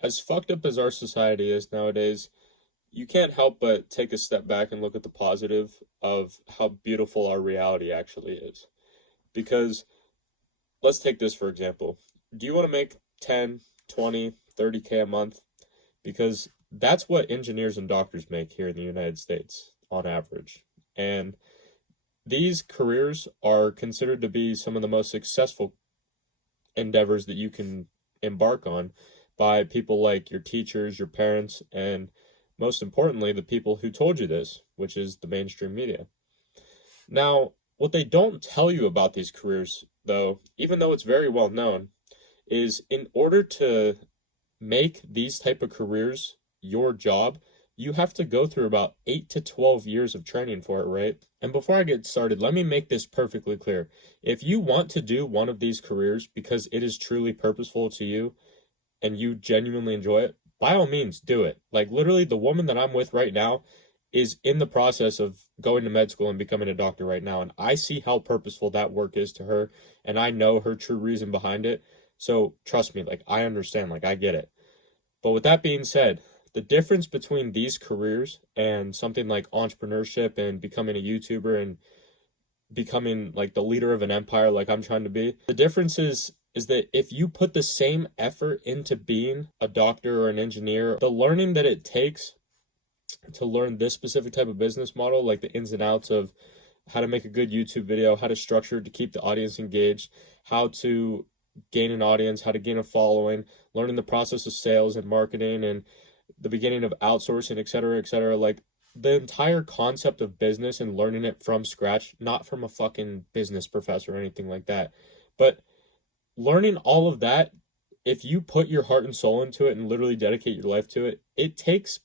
As fucked up as our society is nowadays, you can't help but take a step back and look at the positive of how beautiful our reality actually is. Because let's take this for example. Do you want to make 10, 20, 30K a month? Because that's what engineers and doctors make here in the United States on average. And these careers are considered to be some of the most successful endeavors that you can embark on by people like your teachers, your parents, and most importantly, the people who told you this, which is the mainstream media. Now, what they don't tell you about these careers, though, even though it's very well known, is in order to make these type of careers your job, you have to go through about 8 to 12 years of training for it, right? And before I get started, let me make this perfectly clear. If you want to do one of these careers because it is truly purposeful to you and you genuinely enjoy it, by all means do it. Like literally the woman that I'm with right now is in the process of going to med school and becoming a doctor right now, and I see how purposeful that work is to her, and I know her true reason behind it. So trust me, like I understand, like I get it. But with that being said, the difference between these careers and something like entrepreneurship and becoming a YouTuber and becoming like the leader of an empire like I'm trying to be, the difference is that if you put the same effort into being a doctor or an engineer, the learning that it takes to learn this specific type of business model, like the ins and outs of how to make a good YouTube video, how to structure to keep the audience engaged, how to gain an audience, how to gain a following, learning the process of sales and marketing and the beginning of outsourcing, et cetera, et cetera. Like the entire concept of business and learning it from scratch, not from a fucking business professor or anything like that, but learning all of that, if you put your heart and soul into it and literally dedicate your life to it, it takes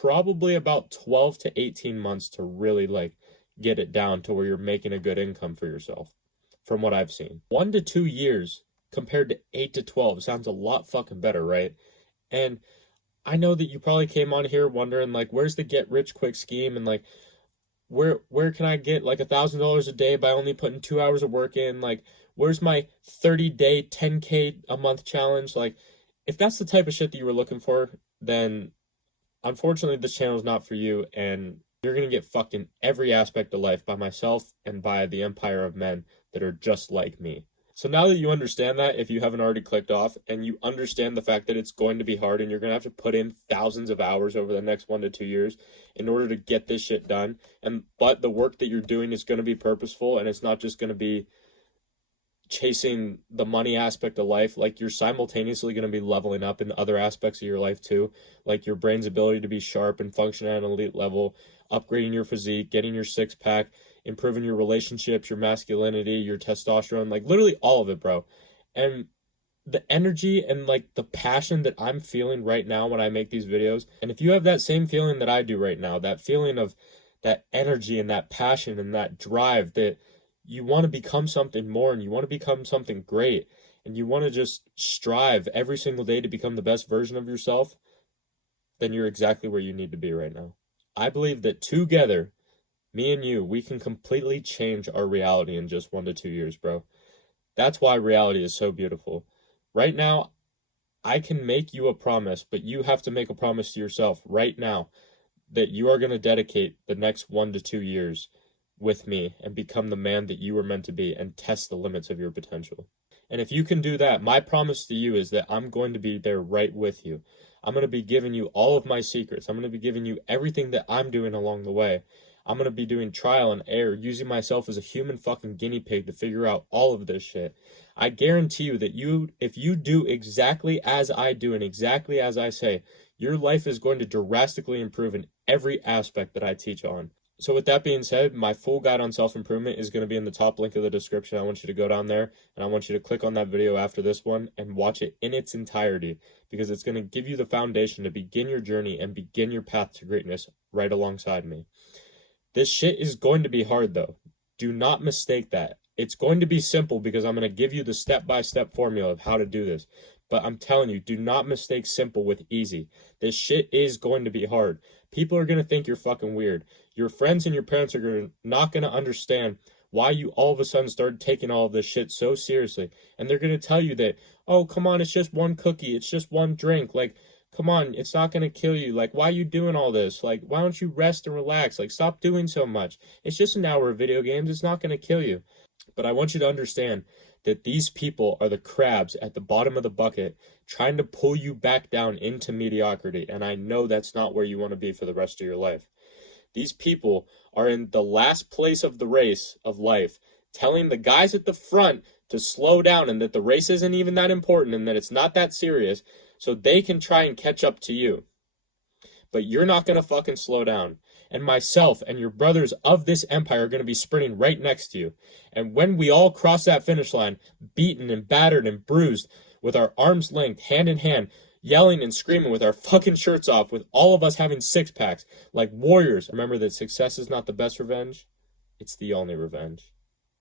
probably about 12 to 18 months to really like get it down to where you're making a good income for yourself from what I've seen. 1 to 2 years compared to 8 to 12 sounds a lot fucking better, right? And I know that you probably came on here wondering like where's the get rich quick scheme and like where can I get like $1,000 a day by only putting 2 hours of work in? Like where's my 30-day 10K a month challenge? Like if that's the type of shit that you were looking for, then unfortunately this channel is not for you, and you're gonna get fucked in every aspect of life by myself and by the empire of men that are just like me. So now that you understand that, if you haven't already clicked off, and you understand the fact that it's going to be hard and you're going to have to put in thousands of hours over the next 1 to 2 years in order to get this shit done, but the work that you're doing is going to be purposeful and it's not just going to be chasing the money aspect of life, like you're simultaneously going to be leveling up in other aspects of your life too, like your brain's ability to be sharp and function at an elite level, upgrading your physique, getting your six pack, improving your relationships, your masculinity, your testosterone, like literally all of it, bro. And the energy and like the passion that I'm feeling right now when I make these videos, and if you have that same feeling that I do right now, that feeling of that energy and that passion and that drive that you want to become something more and you want to become something great and you want to just strive every single day to become the best version of yourself, then you're exactly where you need to be right now. I believe that together, me and you, we can completely change our reality in just 1 to 2 years, bro. That's why reality is so beautiful. Right now, I can make you a promise, but you have to make a promise to yourself right now that you are going to dedicate the next 1 to 2 years with me and become the man that you were meant to be and test the limits of your potential. And if you can do that, my promise to you is that I'm going to be there right with you. I'm going to be giving you all of my secrets. I'm going to be giving you everything that I'm doing along the way. I'm going to be doing trial and error, using myself as a human fucking guinea pig to figure out all of this shit. I guarantee you that if you do exactly as I do and exactly as I say, your life is going to drastically improve in every aspect that I teach on. So with that being said, my full guide on self-improvement is going to be in the top link of the description. I want you to go down there and I want you to click on that video after this one and watch it in its entirety, because it's going to give you the foundation to begin your journey and begin your path to greatness right alongside me. This shit is going to be hard though. Do not mistake that. It's going to be simple because I'm going to give you the step-by-step formula of how to do this. But I'm telling you, do not mistake simple with easy. This shit is going to be hard. People are going to think you're fucking weird. Your friends and your parents are not going to understand why you all of a sudden started taking all of this shit so seriously. And they're going to tell you that, oh, come on, it's just one cookie. It's just one drink. Like, Come on, it's not gonna kill you. Like, why are you doing all this? Like, why don't you rest and relax? Like, stop doing so much. It's just an hour of video games. It's not gonna kill you. But I want you to understand that these people are the crabs at the bottom of the bucket trying to pull you back down into mediocrity. And I know that's not where you want to be for the rest of your life. These people are in the last place of the race of life, telling the guys at the front to slow down and that the race isn't even that important and that it's not that serious, so they can try and catch up to you. But you're not going to fucking slow down. And myself and your brothers of this empire are going to be sprinting right next to you. And when we all cross that finish line, beaten and battered and bruised, with our arms linked, hand in hand, yelling and screaming with our fucking shirts off, with all of us having six packs, like warriors, remember that success is not the best revenge, it's the only revenge.